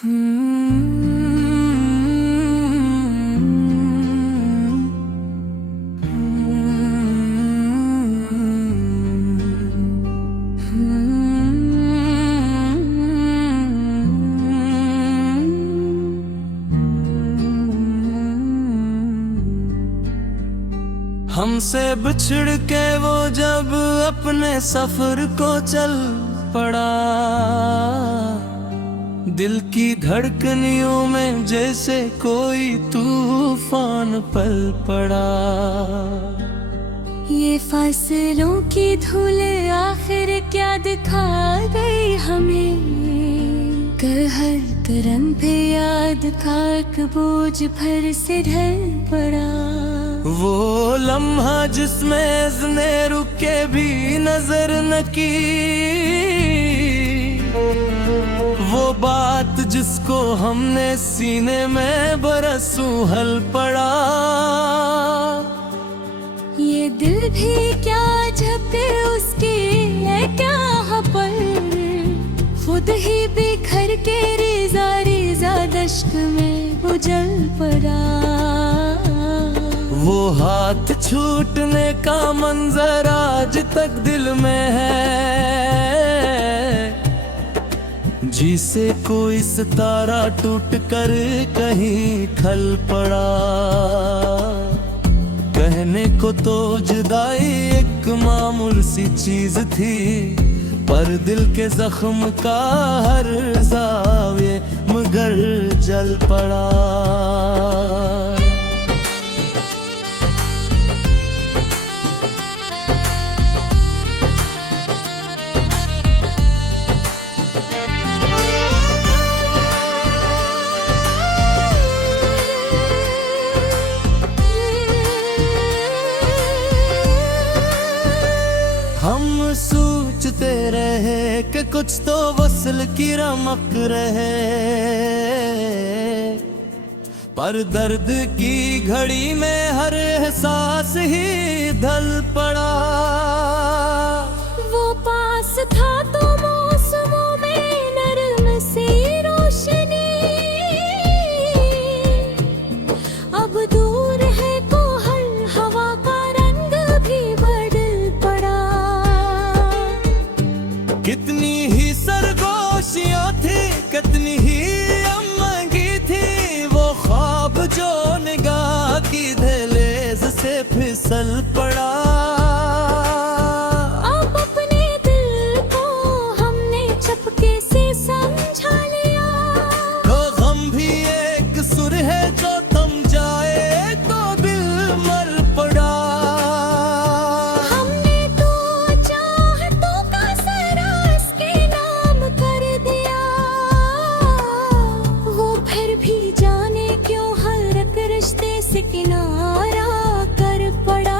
हमसे बिछड़ के वो जब अपने सफर को चल पड़ा, दिल की धड़कनियों में जैसे कोई तूफान पल पड़ा। ये फासलों की धूले आखिर क्या दिखा गई हमें, कर हर करम पे याद का एक बोझ भर से ढल पड़ा। वो लम्हा जिसमें इसने रुक के भी नजर न की, वो बात जिसको हमने सीने में बरसों हल पड़ा। ये दिल भी क्या झपके उसकी है क्या पर, खुद ही बिखर के रेजा रेजा दश्क में उजल पड़ा। वो हाथ छूटने का मंजर आज तक दिल में है, जिसे कोई सितारा टूट कर कहीं खल पड़ा। कहने को तो जुदाई एक मामूल सी चीज थी, पर दिल के जख्म का हर जाविये मगर जल पड़ा। हम सोचते रहे कि कुछ तो वसल की रमक रहे, पर दर्द की घड़ी में हर एहसास ही ढल पड़ा। वो पास था तो मौसमों में नरम सी रोशनी, अब दूर है कोहल हवा का रंग भी बदल पड़ा। कितनी ही सरगोशियां थी, कितनी ही अमंगी थी, वो ख्वाब जो निगाह की दहलीज से फिसल पड़ा। अब अपने दिल को हमने चपके से समझा लिया, तो गम भी एक सुर है जो थम जाए तो दिल मर पड़ा। हमने तो चाहतों का सरा इसके नाम कर दिया, वो फिर भी जाने क्यों हर एक रिश्ते से किनारा कर पड़ा।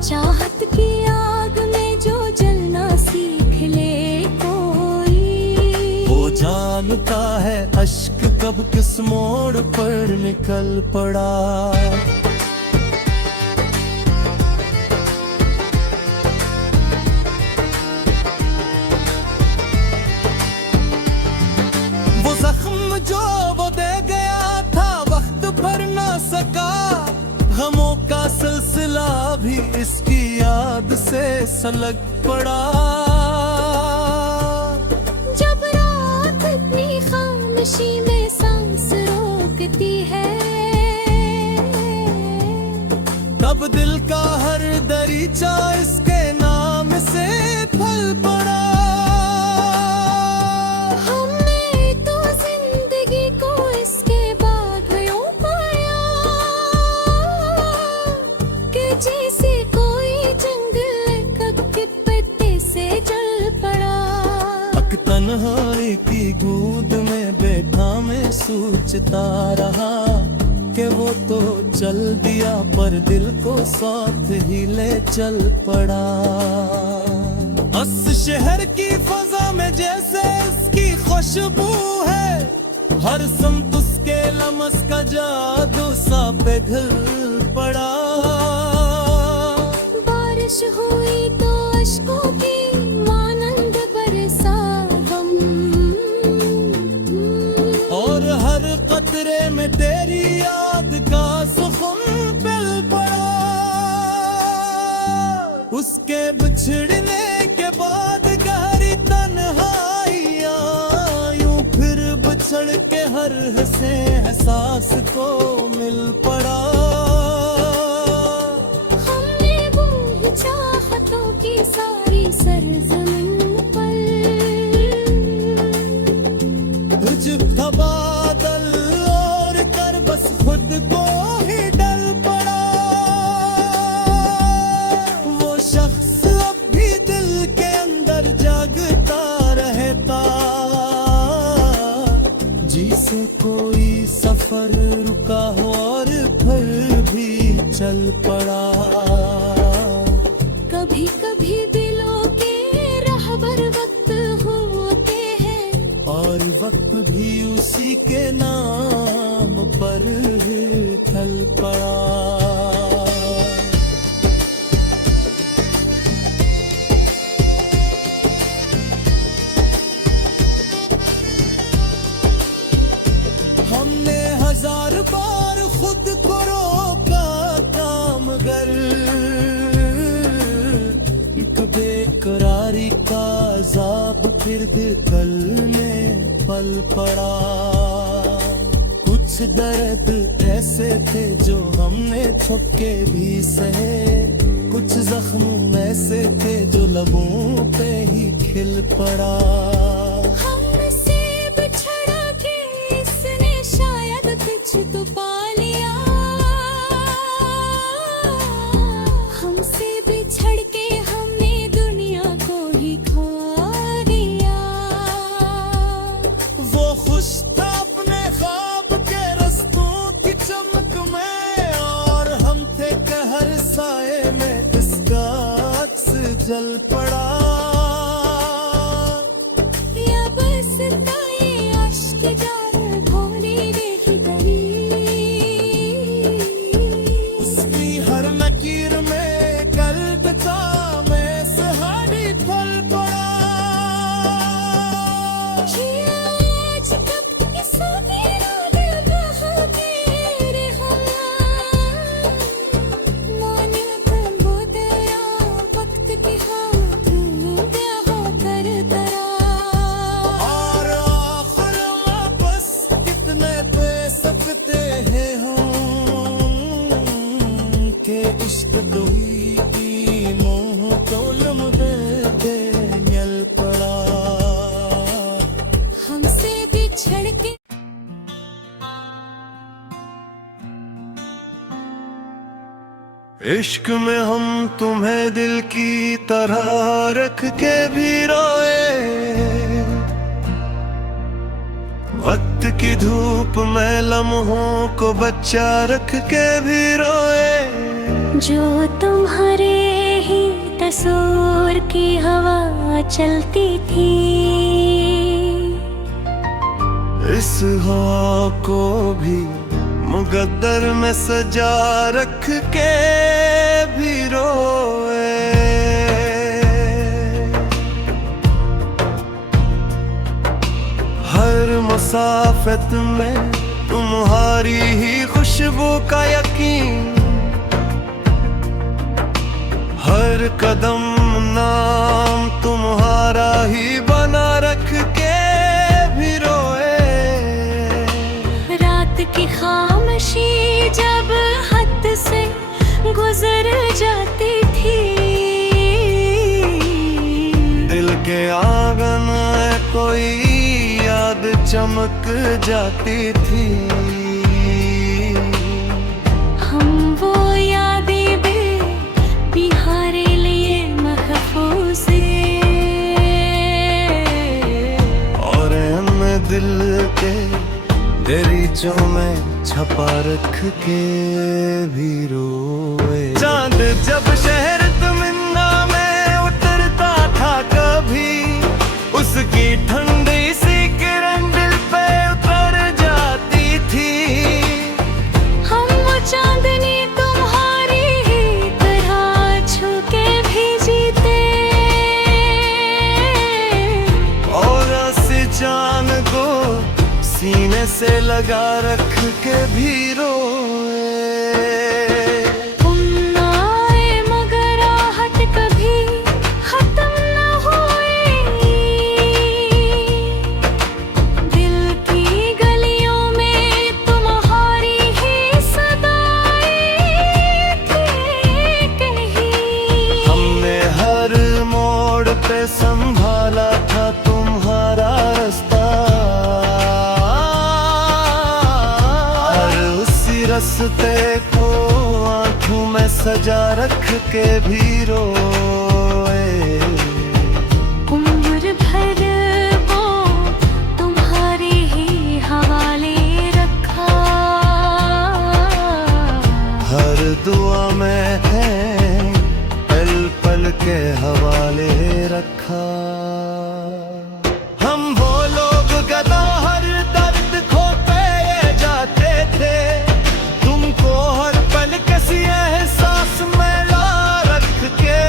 चाहत की आग में जो जलना सीख ले कोई, वो जानता है अश्क कब किस मोड़ पर निकल पड़ा। वो जख्म जो वो दे गया था वक्त भर ना सका, गमों का सिलसिला भी इसकी याद से सलग पड़ा। जब रात अपनी खामोशी में सांस रोकती है, तब दिल का हर दरीचा इसके नाम से फल पड़ा। हमने तो जिंदगी को इसके बाग यूं पाया, कि जैसे कोई जंगल के पत्ते से जल पड़ा। अक तन्हाई की गूद में बैठा मैं सोचता रहा, कि वो तो चल दिया पर दिल को साथ ही ले चल पड़ा। अस शहर की फजा में जैसे इसकी खुशबू है, हर समत उसके लमस का जादू सा पिघल पड़ा। बारिश हुई तो अश्कों की मानंद बरसा गम, कतरे में तेरी याद का सुखुम पिल पड़ा। उसके बिछड़ने के बाद गहरी तन्हाइयाँ, यूं फिर बिछड़ के हर हंसे एहसास को मिल पड़ा। हमने वो चाहतों की सारी सरजमीन पर तुझ बादल और कर बस खुद को ही डल पड़ा। वो शख्स अब भी दिल के अंदर जागता रहता, जिसे कोई सफर रुका हो और फिर भी चल पड़ा। कभी कभी दिलों के रहबर वक्त होते हैं, और वक्त भी उसी के नाम पर चल पड़ा। हमने हजार बार खुद को रोका काम गर, एक बेकरारी का अज़ाब फिर दिल में पल पड़ा। कुछ दर्द ऐसे थे जो हमने छुप के भी सहे, कुछ जख्म ऐसे थे जो लबों पे ही खिल पड़ा। हमसे बिछड़ा के इसने शायद तुझ को पा लिया, हमसे बिछड़ के हमने दुनिया को ही खो दिया। वो खुश था अपने ख्वाब के रस्तों की चमक में, और हम थे कहर साए में इसका अक्स जल पड़ा। या बस ताए अश्क जार भोली देख गई, उसकी हर लकीर में कल्ब था मैं सहारी फल पड़ा। आज कब इस मेरा दिल कहाँ तेरे हम, माने तुम तेरा वक्त की हाथ हो कर तरा। और आखिर वापस कितने पे सकते हैं हम, के इश्क तो ही मोह तो लम्हे दे मिल पड़ा। हमसे बिछड़ के इश्क में हम तुम्हें दिल की तरह रख के भी रोए, वक्त की धूप में लम्हों को बच्चा रख के भी रोए। जो तुम्हारे ही तस्वीर की हवा चलती थी, इस हवा को भी मुकद्दर में सजा रख के भी रोए। हर मुसाफत में तुम्हारी ही खुशबू का यकीन, हर कदम नाम तुम्हारा ही बना रख के भी रोए। रात की खामोशी जब हद से गुजर जाती थी, दिल के आंगन में कोई याद चमक जाती थी। हम वो यादें बिहारे लिए महफूज और हम दिल के दरीचों में छपा रख के भी रोए। चांद जब शहर तमन्ना में उतरता था कभी, उसकी ठंडी सी किरण दिल पे उतर जाती थी। हम वो चांदनी तुम्हारी ही तरह छू के भी जीते, और ऐसे चांद को सीने से लगा रख के भी रोए। तुम ना आए मगर आहट कभी खत्म न हुई। दिल की गलियों में तुम्हारी ही सदाएं थी कहीं। हमने हर मोड़ पे संभाला था तुम्हारा रास्ता, हर उसी रास्ते को आंखों में सजा रख के भी रोए। उम्र भर वो तुम्हारे ही हवाले रखा। हर दुआ में है पल पल के हवाले रखा। हम वो लोग गदा हर दर्द खो पे जाते थे, तुमको हर पल किसी एहसास में ला रख के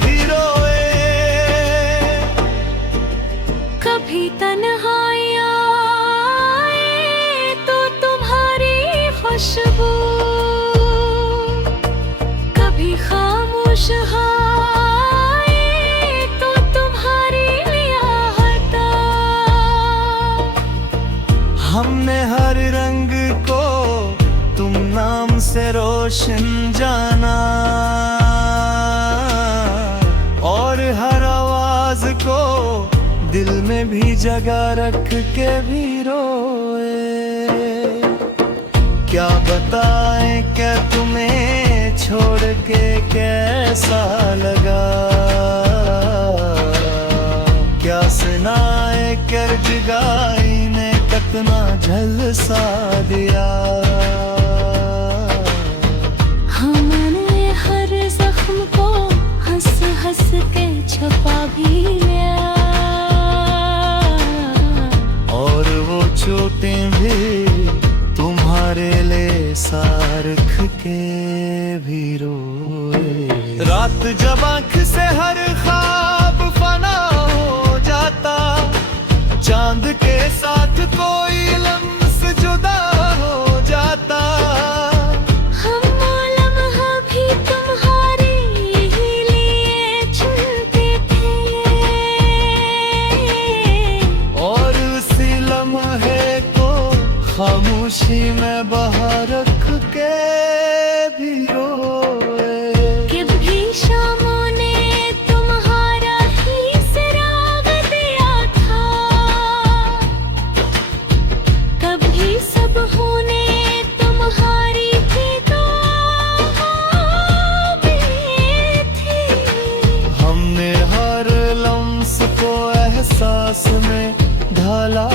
भी रोए। कभी तन्हाइयाँ आए तो तुम्हारी खुशबू, कभी खामोश आए तो तुम्हारी लियाहता। हमने हर रंग को तुम नाम से रोशन जाना, और हर आवाज को दिल में भी जगा रख के भी रोए। क्या बताएं क्या तुम्हें छोड़ के कैसा लगा, क्या सुनाए कर जुगाई ने कितना झलसा दिया। हमने हर जख्म को हंस हंस के छुपा भी लिया, और वो चोटें भी तुम्हारे लिए सारख के भी रोए। रात जब आँख से हर ख्वाब फना हो जाता, चांद के साथ कोई लम्स जुदा हो जाता। हम वो लम्हा भी तुम्हारे ही लिए चुनते थे, और उसी लम्हे को खामोशी में बाहर रख के भी रोए। कभी शामों ने तुम्हारा ही सिराग दिया था, कभी सुबहों ने तुम्हारी ही दुआ में थी। हमने हर लम्स को एहसास में ढाला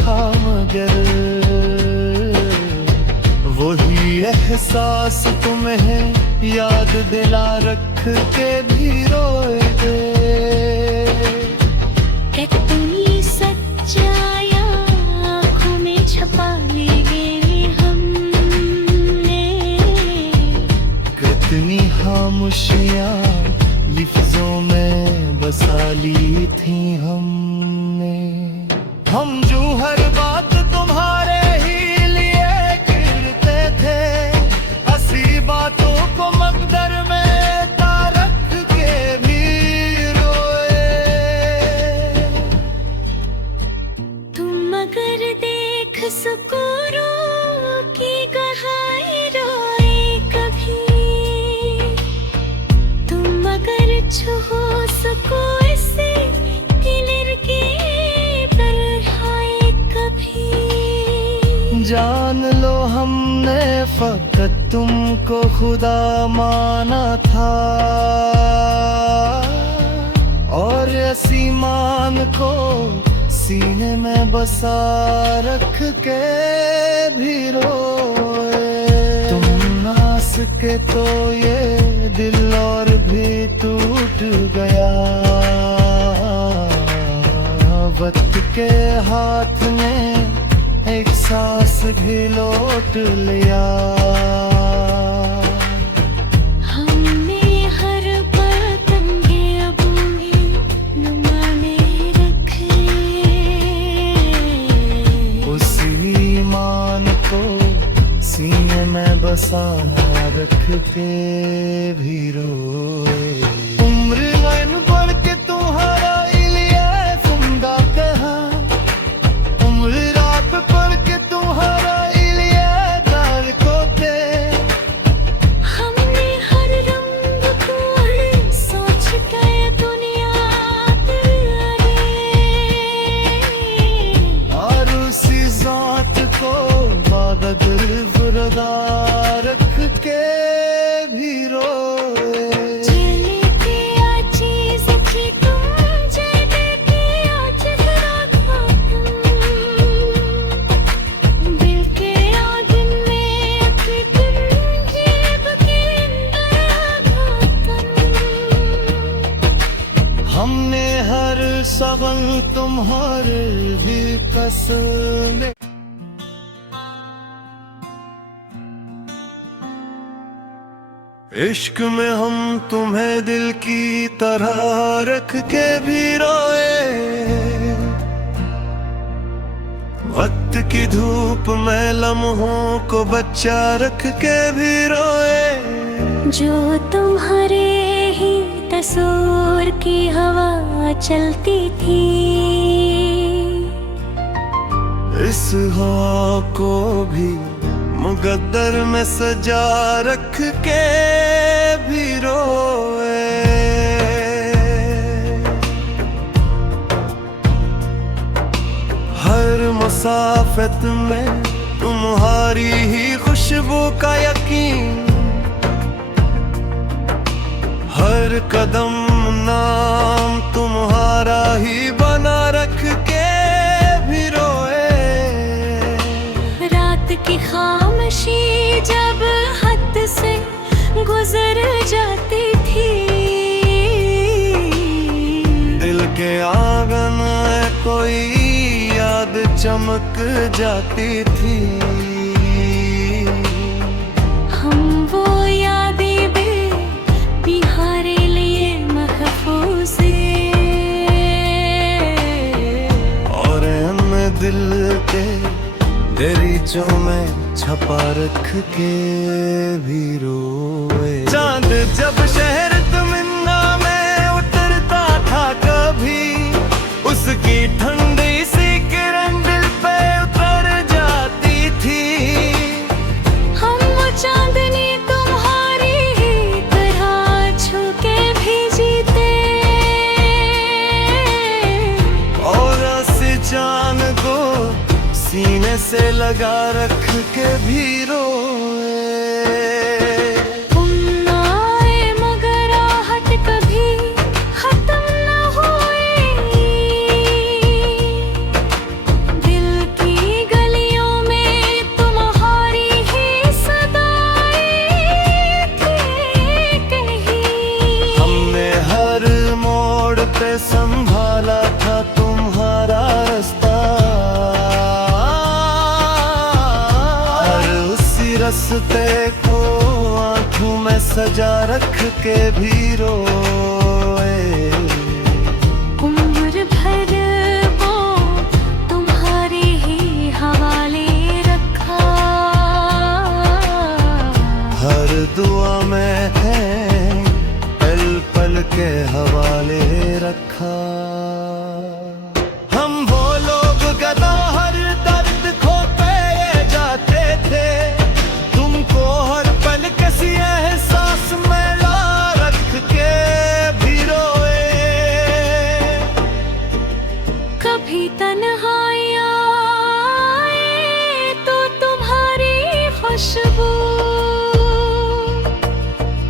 था, मगर वही एहसास तुम्हें याद दिला रख के भी रोए थे। कितनी सच्चाइयाँ आँखों में छुपा ली गई हमने, कितनी खामोशियाँ लफ्जों में बसा ली थी हमने। हम जो हर बात तुम्हारे ही लिए करते थे, हंसी बातों को मकदर में तारक के भी रोए। तुम अगर देख सको रो की गहराई रोए कभी, तुम अगर छू सको इसे दिल के तन्हाई कभी। जान लो हमने फकत तुमको खुदा माना था, और इसी मान को सीने में बसा रख के भी रोए। तुम नास के तो ये दिल और भी टूट गया, वक्त के हाथ ने एक सांस भी लौट लिया। हमने हर पतंगे अबूरी नुमाने रखे, उसी बसा रख के भी रोए। उम्र लाइन बढ़ के तुम्हारा इलिया फुंदा कहा, उम्र रात बढ़ के तुम्हारा इलिया दाल कोते। हमने हर रंग को सोच के दुनिया और उसी जात को बादल फुरदा रख के भी रोए। चले के चीज की तुम चले के जरा खातम, दिल के आदम में तुम जेब के खातम। हमने हर सबल तुम्हारे भी कसम। इश्क में हम तुम्हें दिल की तरह रख के भी रोए। वक्त की धूप में लम्हों को बच्चा रख के भी रोए। जो तुम्हारे ही तस्वीर की हवा चलती थी, इस हवा को भी मुकद्दर में सजा रख के भी रोए। हर मुसाफत में तुम्हारी ही खुशबू का यकीन, हर कदम नाम तुम्हारा ही बना रख के भी रोए। रात की खामोशी जब हद से गुजर जाती थी, दिल के आंगन में कोई याद चमक जाती थी। हम वो यादें बिहारे लिए महफूज और हम दिल के दरीचों में छपा रख के भी रोए। चांद जब शहर तमन्ना में उतरता था कभी, उसकी ठंडी सी किरण दिल पे उतर जाती थी। हम वो चांदनी तुम्हारी ही तरह छू के भी जीते, और उस चांद को सीने से लगा रख के भी रोए। तुम ना आए मगर आहट कभी खत्म न हुई, दिल की गलियों में तुम्हारी ही सदाएं थी कहीं। हमने हर मोड़ पे संभाला था तुम्हारा रास्ता, रास्ते को आंखों में सजा रख के भी रोए। उम्र भर वो तुम्हारे ही हवाले रखा, हर दुआ में है पल पल के हवाले रखा। हम वो लोग गदा हर दर्द खो पे जाते थे, हर पल किसी एहसास में ला रख के भी रोए। कभी तन्हाइयाँ आए तो तुम्हारी खुशबू,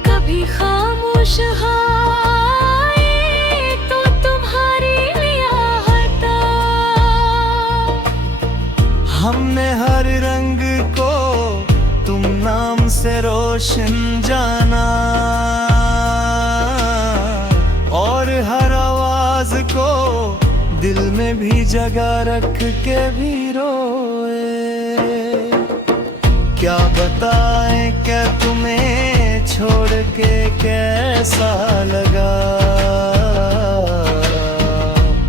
कभी खामोश आए तो तुम्हारी लियाहता। हमने हर रंग को तुम नाम से रोशन जाना, और हर आवाज को दिल में भी जगह रख के भी रोए। क्या बताएं क्या तुम्हें छोड़ के कैसा लगा,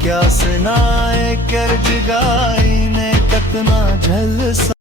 क्या सुनाए कर जगाई ने कतना झल